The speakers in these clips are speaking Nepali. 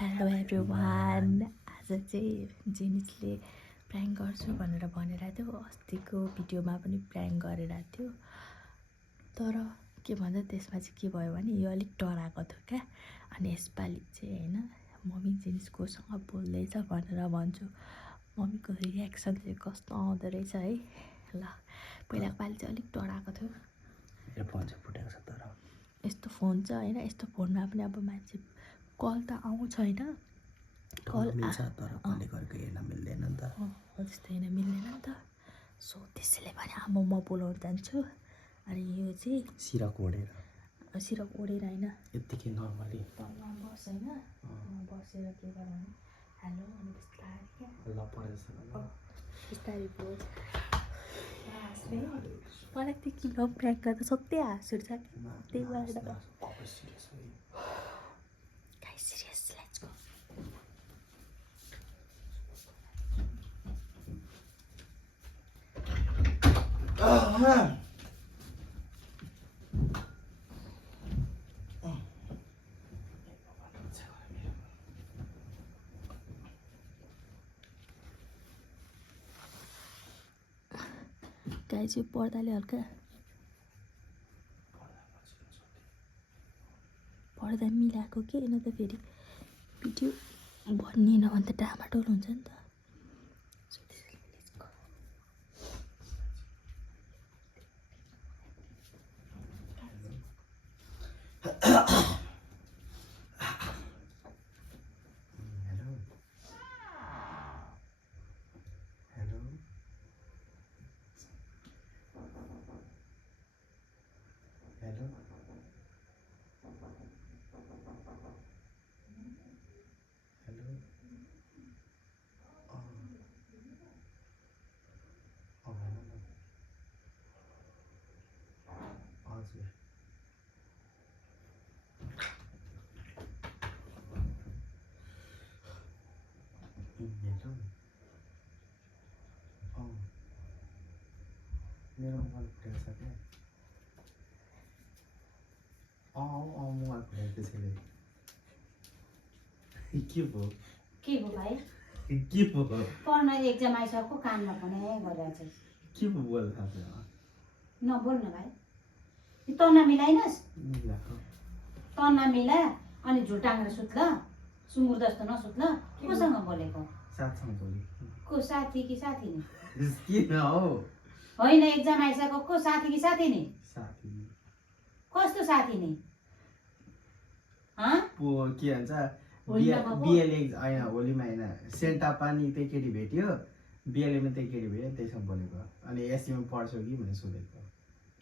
Hello everyone. आज चाहिँ जेनिसले प्र्याङ्क गर्छु भनेर भनिरहेको थियो। अस्तिको भिडियोमा पनि प्र्याङ्क गरिरहेको थियो, तर के भन्छ त्यसमा चाहिँ के भयो भने यो अलिक डराएको थियो क्या। अनि यसपालि चाहिँ होइन मम्मी जेनिस कोसँग बोल्दैछ भनेर भन्छु। मम्मीको रियाक्सन चाहिँ कस्तो आउँदो रहेछ है। ल पहिलाको पालि चाहिँ अलिक डराएको थियो। यो फोन चाहिँ फुटेको छ, तर यस्तो फोन छ होइन, यस्तो फोनमा पनि अब मान्छे कल त आउँछ होइन, कल मिल्छ तर कहिले गरेको हेर्न मिल्दैन नि त। हो त्यस्तो हेर्न मिल्दैन नि त। सो त्यसैले भने अब म बोलाउन जान्छु। अनि यो चाहिँ सिरक ओढेर होइन, यत्तिकै नर्मली तलमा बस होइन, बसेर के गर भने हेलो अनि बिस्तारै क्या ल परेछ बिस्तारै बोल। मलाई त्यो किन प्र्याङ्क गर्दा सधैँ हाँस उठ्छ, त्यही भएर guys serious let's go. Guys यो पर्दाले हल्का पर्दा मिलाएको के, न त फेरि भिडियो बनिएन भने त डामाडोल हुन्छ नि त। मेरो मोबाइल फुटेको छ क्या। मोबाइल फुटेको त्यसैले के भयो भाइ? के भयो पढ्न एक्जाम आइसक्यो, कानमा पनि गरेर चाहिँ के भयो बोल थाहा नबोल्न भाइ। तँ नमिलाइनस्, मिलाएको तँ नमिला अनि झुटाङ्ग्रे सुत ल, सुँगुर जस्तो नसुत ल। कोसँग बोलेको? साथसँग बोले को साथी कि साथी नि? किन हो होइन एक्जाम आइसक्यो, को साथी कि साथी नि? साथी कस्तो साथी नि? के भन्छ होलीमा गएको? बिएलए होइन होलीमा होइन, सेन्टा पानी त्यही केटी भेट्यो, बिएलएमा त्यही केटी भेट्यो, त्यहीसँग बोलेको। अनि एससीमा पढ्छौ कि भनेर सोधेको।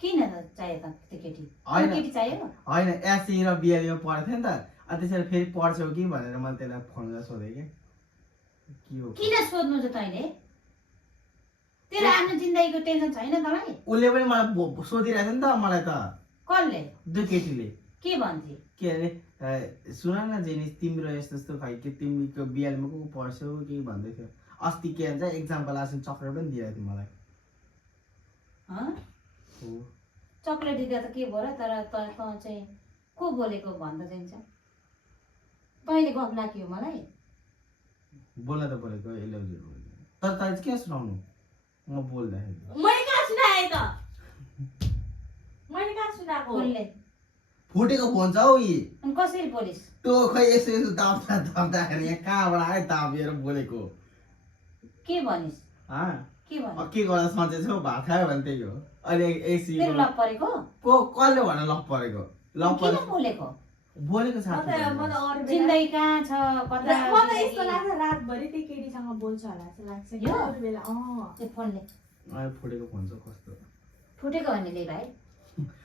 किन त चाहियो त त्यो केटी? होइन। केटी चाहियो? होइन एससी र बिएलएमा पढ्थ्यो नि त, अनि त्यसरी फेरि पढ्छौ कि भनेर मैले त्यसलाई फोन गरेर सोधेँ क्या। के हो किन सोध्नु चाहिँ तैँले? तेरो आफ्नो जिन्दगीको टेन्सन छैन तँलाई? उसले पनि मलाई सोधिरहेको नि त, मलाई त कसले? त्यो केटीले के भन्थे? के अरे सुन न जेनिस, तिम्रो यस्तो यस्तो खै के तिमीको बिएलएमा को पढ्छौ के भन्दै थियो अस्ति। के भन्छ एक्जामको लास्ट चक्लेट पनि दिएको थियो मलाई। चक्लेट दिँदा त के भयो र? तर तँ चाहिँ को बोलेको भन्दा जान्छ? तैँले गफ लाग्यो मलाई? बोल्न त बोलेको यसले बोलेको, तर तैँले चाहिँ किन सुनाउनु? म बोल्दाखेरि मैले कहाँ सुनाएँ त? मैले कहाँ सुनाएको? बोल्ने फुटेको फोन छ हौ यी। अनि कसरी बोलिस्? त्यो खै यसो यसो दाब्दाखेरि यहाँ कहाँबाट आयो दाबेर बोलेको। के भनिस्? के के भनिस्? के गर्दा सन्चै छौ, भात खायो भने त्यही हो। अहिले एकछिन तेरो लप परेको? को कसले भने लप परेको? लप किन परेको बोलेको? बोलेको साथी जिन्दगी कहाँ छ? कता? म त यस्तो लाग्छ रातभरि त्यही केटीसँग बोल्छ होला जस्तो लाग्छ यो? अरू बेला। त्यो फोनले अहिले फुटेको फोन छ कस्तो फुटेको भने ले भाइ,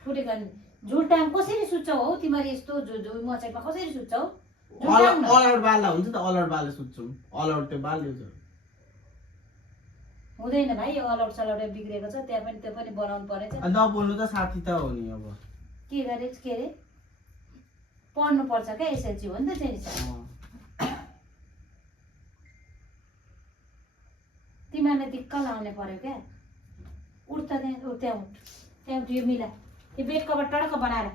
फुटेको भने झुटाङ कसरी सुत्छौ हौ तिमीहरू? यस्तो मचैमा कसरी सुत्छौ? झुटाङ न। अलआउट बाल्दा हुन्छ त, अलआउट बाल्दा सुत्छौँ। अलआउट त्यो बाल्यो छ हुँदैन भाइ, यो अलौट सलौट बिग्रेको छ, त्यहाँ पनि त्यो पनि बनाउनु परेछ। अनि नबोल्नु त साथी त हो नि। अब के गरे के अरे पढ्नु पर्छ क्या, एसएलसी हो नि त चाहिँ। तिमीहरूलाई दिक्क लाउने पर्यो क्या। उठ त त्यहाँ उठ यो मिला, यो बेड कभर टडक्क बनाएर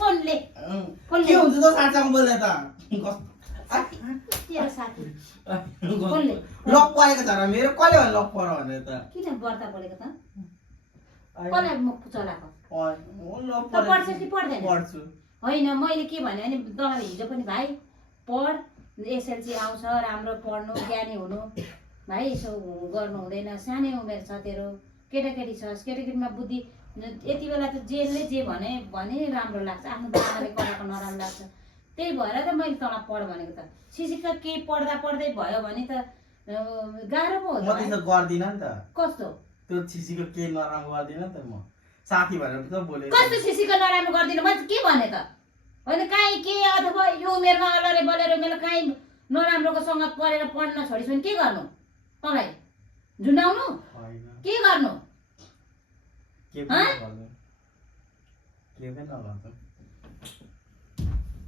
फोनले के हुन्छ त साँच्चामा बोल्दा त तेरो साथी फोनले लक परेको छ र मेरो कसले भने लक पर्यो भने त किन बर्ता बोलेको त कसलाई मुख चलाएको लक त पढ्छस् कि पढ्दैन पढ्छु होइन मैले के भने नि तँलाई हिजो पनि भाइ पढ एसएलसी आउँछ राम्रो पढ्नु ज्ञानी हुनु भाइ यसो गर्नु हुँदैन सानै उमेर छ तेरो केटाकेटी छस् केटाकेटीमा बुद्धि यति बेला त जेलले जे भने राम्रो लाग्छ आफ्नो बाबाले कराएको नराम्रो लाग्छ त्यही भएर त मैले तँलाई पढ भनेको त सिसिका केही पढ्दा पढ्दै भयो भने त गाह्रो पो म हो त्यसो गर्दिनँ नि त कस्तो त्यो छिसीको के नराम्रो गर्दिनँ नि त म साथी भनेर त बोलेको कस्तो सिसीको नराम्रो गरिदिनु मैले के भने त होइन काहीँ के अथवा यो उमेरमा अलरे बलेर मेरो काहीँ नराम्रोको सङ्गत परेर पढ्न छोडिस् भने के गर्नु तँलाई झुन्डाउनु होइन के गर्नु के पनि नगर्नु के पनि नगर्नु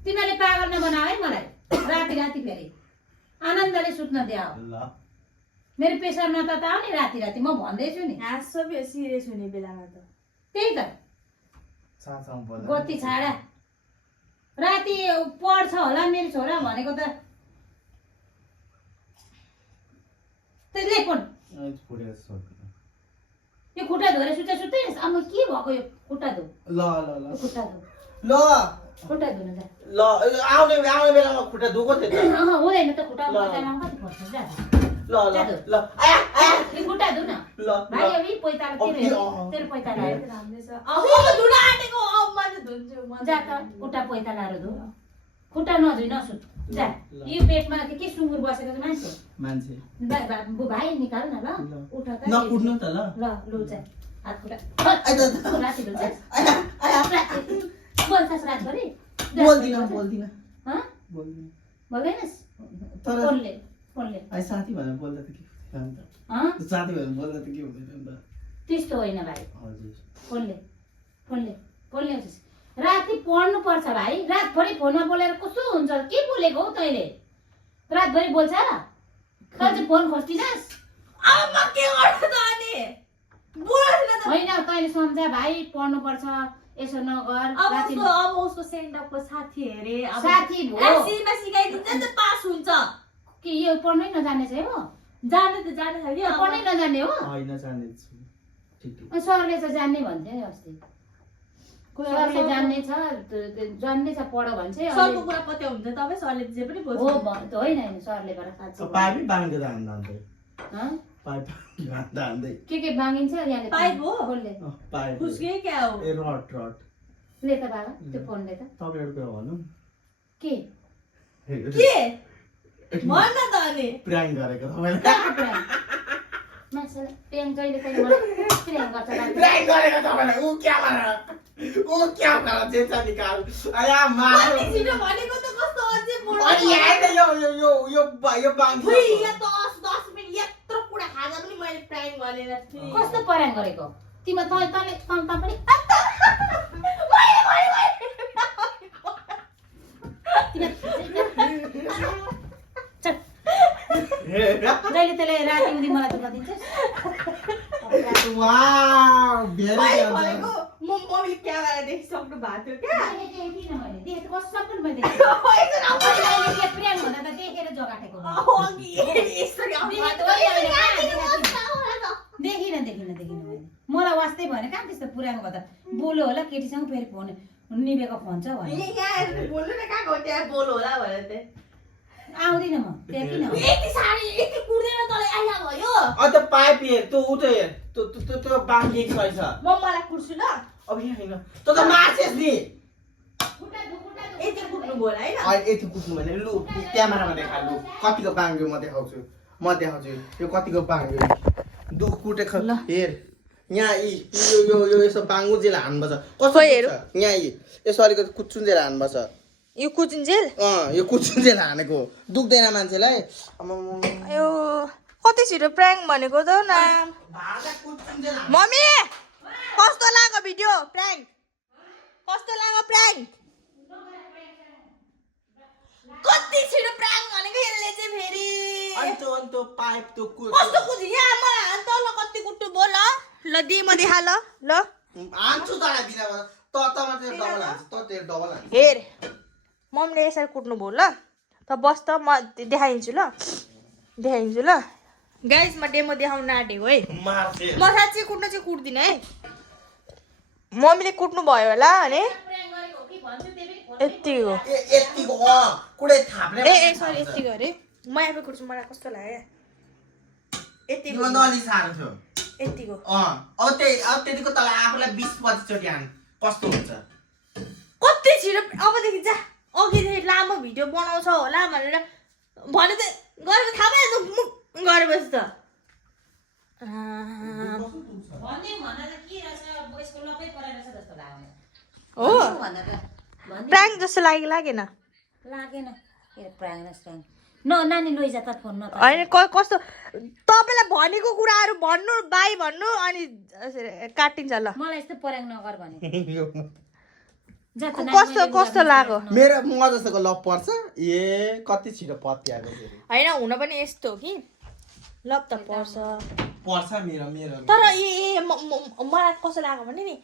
तिमीहरूले पागल नबनाऊ है मलाई राति राति फेरि आनन्दले सुत्न द्याऊ ल मेरो प्रेसर नतताऊ नि राति राति म भन्दैछु नि हाँसो सिरियस हुने बेलामा त त्यही त साँच्चामा बोल्दा गति छाडा राति पढ्छ होला मेरो छोरा भनेको त त्यसले फोन फुटेको छ यो खुट्टा धोएर सुत्दै सुत्दै अब के भएको यो खुट्टा धो ल ल ल यो खुट्टा धो ल खुट्टा धुनु जा ल आउने बेलामा खुट्टा दुखो थियो त हुँदैन त खुट्टा पैतालामा कति पर्छ जा ल ल ल आया आया यो खुट्टा धु न ल भाइ अब यी पैताला के तेरो पैताला राम्रै छ अब धुन आँटेको अब मैले धुन्छु म जा त खुट्टा पैतालाहरू धु खुट्टा नधुइ नसुत जा यो पेटमा के सुँगुर बसेको छ मान्छे मान्छे भाइ निकाल न ल उठ त नकुट्नु त ल ल लु जा हात खुट्टा राति धुन्छ आया आया बोल्छस् रातभरि बोल्दिन बोल्दिन हँ बोल्दिन बोल्दैनस् तर फोनले फोनले ai साथी भनेर बोल्दा त के हुन्छ नि त हँ साथी भनेर बोल्दा त के हुँदैन नि त त्यस्तो होइन भाइ हजुर फोनले फोनले फोनले हुन्छ राति पढ्नु पर्छ भाइ रातभरि फोनमा बोलेर कस्तो हुन्छ के बोलेको हौ तैँले रातभरि बोल्छ तँ चाहिँ फोन खोज्दिनस् अब म के गर्नु त अनि बोल्न त होइन तैँले सम्झा भाइ पढ्नु पर्छ यसो नगर राति अब उसको सेन्ड अपको साथी हेरे अब साथी भो एससीमा सिकाइदिन्छ नि त पास हुन्छ कि यो पढ्नै नजाने चाहिँ हो जाने त जाने छ कि पढ्नै नजाने हो होइन जानेछु ठिक ठिक सरले चाहिँ जान्ने भन्थ्यो नि अस्ति सरले जान्ने छ जान्ने छ पढ भन्छ सरको कुरा कति हुन्छ तपाईँ सरले जे पनि हो बोल्छ भन्नु होइन होइन सरले बाट साँच्चै पाइपै बाङ्दे जान्दै हँ? पाइप जान्दै के बाँगिन्छ यहाँले पाइप हो? फोनले पाइप खुस्के क्या हो ए रट रट ले त बाबा त्यो फोनले त तपाईँहरूको भनौँ के के भन न त अनि प्राङ्क गरेको तपाईँले मान्छे प्रेम जहिले पनि मलाई प्रेम गर्छ राति। प्राङ्क गरेको तपाईँलाई ऊ क्या गरेर जेचा निकाल आया मार कति छिटो भनेको त कस्तो अझै मोडो अनि यहाँ यो बाङ्की खुइ या 10 मिनेट यत्रो कुरा खाजा पनि मैले प्राइम गरेर थिएँ कस्तो पराङ गरेको तिमी तँले पनि जहिले त्यसले राति उनी मलाई दुःख दिन्छस् वाउ भेरी मैले भनेको म मम्मीले क्या गरेर देखिसक्नु भएको थियो क्या देखेन मैले देखेँ कसम पनि मैले देखेँ प्रेम हुँदा त देखेर जगाटेको देखिन मैले मलाई वास्तै भएन कहाँ त्यस्तो पुरानो गर्दा बोलो होला केटीसँग फेरि फोन निभेको फोन छ भने बोल्नु न कहाँ गयो त्यहाँ बोल होला भनेर चाहिँ आउँदिन म त्यहाँ किन आउँदिन? यति साडी यति कुर्दैन तँलाई आइला भयो अन्त पाइप हेर त्यो उठो हेर त्यो बाङ्की छैछ म मलाई कुर्छु ल अब यहाँ होइन त मार्छेस् नि यति कुट्नु बोल होइन यति कुट्नु भने लु क्यामेरामा देखा लु कतिको बाङ्ग्यो म देखाउँछु यो कतिको बाङ्ग्यो दुख कुटे हेर यहाँ यो यसो बाङ्गुजेल हान्नुपर्छ कस्तो हेर यहाँ यसो अलिकति कुचुन्जेल हान्नुपर्छ यो कुचिन्जेल यो कुचुन्जेल हानेको दुख्दैन मान्छेलाई यो कति छिटो प्र्याङ्क भनेको त न मम्मी कस्तो लाग्यो भिडियो प्र्याङ्क कस्तो लाग्यो प्र्याङ्क कति छिटो प्र्याङ्क भनेको यसले चाहिँ फेरि अन्त पाइप त्यो कस्तो कुची यहाँ मलाई हान त ल कति कुट्टु बोल ल दे म देखा ल हान्छु तँलाई बिना तमा तेरो डबल हान्छ त तेरो डबल हान्छ हेर मम्मीले यसरी कुट्नु भयो ल त बस त म देखाइदिन्छु ल गाइस म डेमो देखाउन आँटेको है मार्छे म साँच्चै कुट्न चाहिँ कुट्दिनँ है मम्मीले कुट्नु भयो होला अनि यतिको यतिको कुडे थाप्ने ए सरी यतिको अरे म आफै कुट्छु मलाई कस्तो लाग्यो यतिको यो अलि साह्रो थियो यतिको अब त्यतिको तल आफूलाई 20-25 चोटि हान कस्तो हुन्छ कति छिटो अबदेखि जा अघिदेखि लामो भिडियो बनाउँछ होला भनेर भने त गरेर थाहा पाएछ गरेपछि त हो प्राङ्क जस्तो लागेन लागेन नानी लैजा त फोन न होइन कस्तो तपाईँलाई भनेको कुराहरू भन्नु बाई भन्नु अनि काटिन्छ ल मलाई यस्तो पर्याङ नगर भने कस्तो लाग्यो मेरो म जस्तोको लभ पर्छ ए कति छिटो पत्याएको फेरि होइन हुन पनि यस्तो हो कि लभ त पर्छ मेरो तर मलाई कस्तो लाग्यो भने नि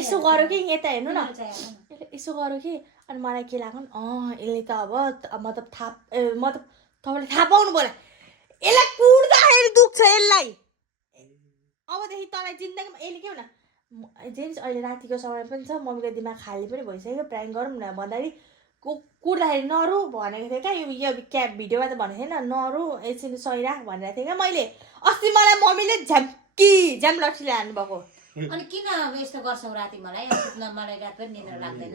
यसो गर्यो कि यता हेर्नु न यसो गर्यो कि अनि मलाई के लाग्यो नि यसले त अब मतलब तपाईँले थाहा पाउनु बोला यसलाई कुट्दाखेरि दुख्छ यसलाई अबदेखि तँलाई जिन्दगीमा यसले के भन जेन्स अहिले रातिको समय पनि छ मम्मीको दिमाग खाली पनि भइसक्यो प्राङ्क गरौँ न भन्दाखेरि कुट्दाखेरि नरु भनेको थिएँ क्या यो क्याब भिडियोमा त भनेको थिएन नरु एकछिन सहिराख भनेको थिएँ क्या मैले अस्ति मलाई मम्मीले झ्याम लट्ठीले हान्नुभएको अनि किन यस्तो गर्छौ राति मलाई मलाई रात पनि निद्रा लाग्दैन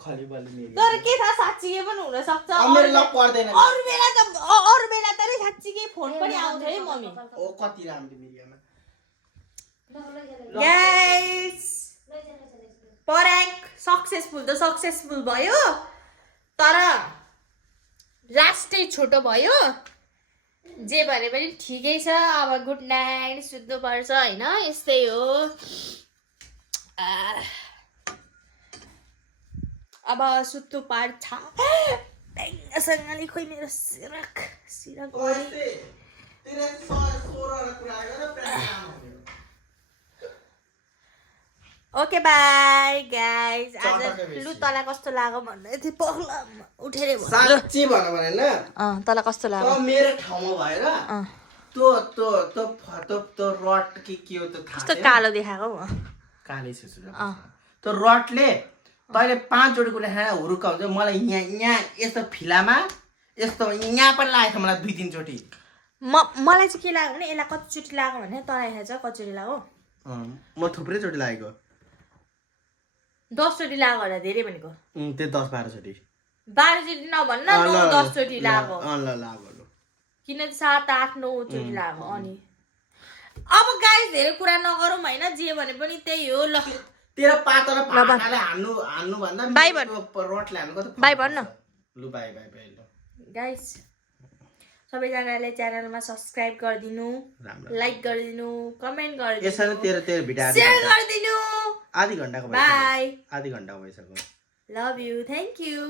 तर के थाहा साँच्चीकै पनि हुन सक्छ मेरो लभ पर्दैन अरू बेला त साँच्चीकै फोन पनि आउँछ है मम्मी ओ कति राम्रो मिडियामा गाइस पर्याङ्क सक्सेसफुल त सक्सेसफुल भयो तर लास्टै छोटो भयो जे भने पनि ठिकै छ अब गुड नाइट सुत्नुपर्छ होइन यस्तै हो अब सुत्नु पर्छ सँगले खोइ मेरो सिरक ओके बाई गाइज आज लु तँलाई कस्तो लाग्यो भन्दै थिएँ पग्ला उठेर साँच्ची भनौँ भने न तँलाई कस्तो लाग्यो मेरो ठाउँमा भएर त्यो रड के हो त्यो कस्तो कालो देखाएको कालै त्यो रडले तैँले 5 चोटि कुरा खाएर हुरुक्का हुन्छ मलाई यहाँ यस्तो फिलामा यस्तो यहाँ पनि लागेको थियो मलाई 2-3 चोटि मलाई चाहिँ के लाग्यो भने यसलाई कतिचोटि लाग्यो भने तँलाई थाहा छ कतिचोटि लाग्यो म थुप्रै चोटि लागेको 10 चोटि लाग्यो होला धेरै भनेको त्यो 10-12 चोटि 12 चोटि नभन्न 9-10 चोटि लाग्यो ल किन 7-8-9 चोटि लाग्यो अनि अब गाइस धेरै कुरा नगरौँ होइन जे भने पनि त्यही हो ल तेरो पातो र पाखाले हान्नु भन्दा बाई भन् रडले हान्नु कति बाई भन्न लु बाई ल गाइस सबैजनाले च्यानलमा सब्स्क्राइब गरिदिनु लाइक गरिदिनु कमेन्ट गरिदिनु यसरी तेरो भिडियो शेयर गरिदिनु आधी घण्टाको बाई आधी घण्टा भइसक्यो लभ यु थ्याङ्क यू